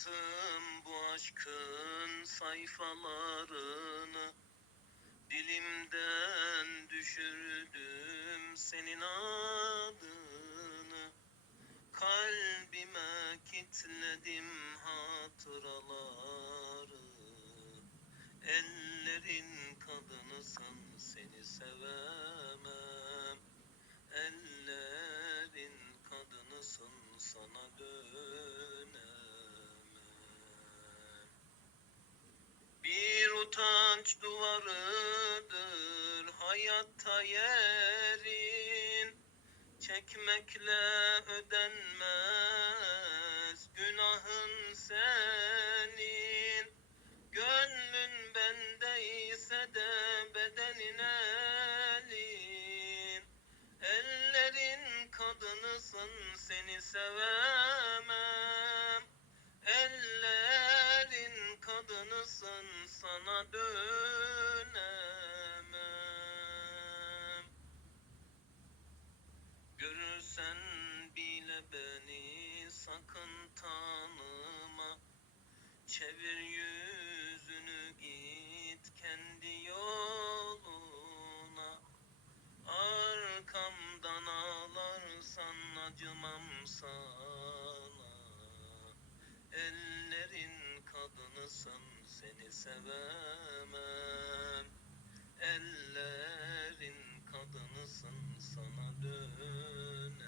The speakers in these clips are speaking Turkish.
Yaktım bu aşkın sayfalarını. Dilimden düşürdüm senin adını. Kalbime kitledim hatıraları utanç duvarıdır hayatta yerin. Çekmekle ödenmez günahın senin. Gönlün bendeyse de bedenin elin. Ellerin kadınısın seni sevemem sana dönemem. Görürsen bile beni sakın tanıma. Çevir yüzünü git kendi yoluna. Arkamdan ağlarsan acımam sana. Seni sevemem. Ellerin kadınısın sana dönemem.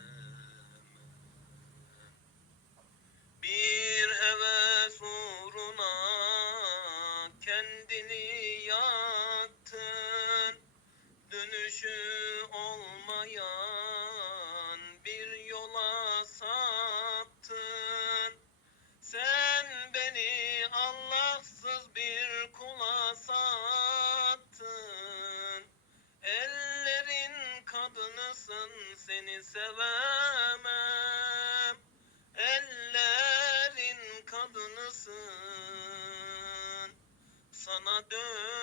Bir heves uğruna kendini yaktın. Dönüşü olmayan kula sattın. Ellerin kadınısın seni sevemem. Ellerin kadınısın. Sana dön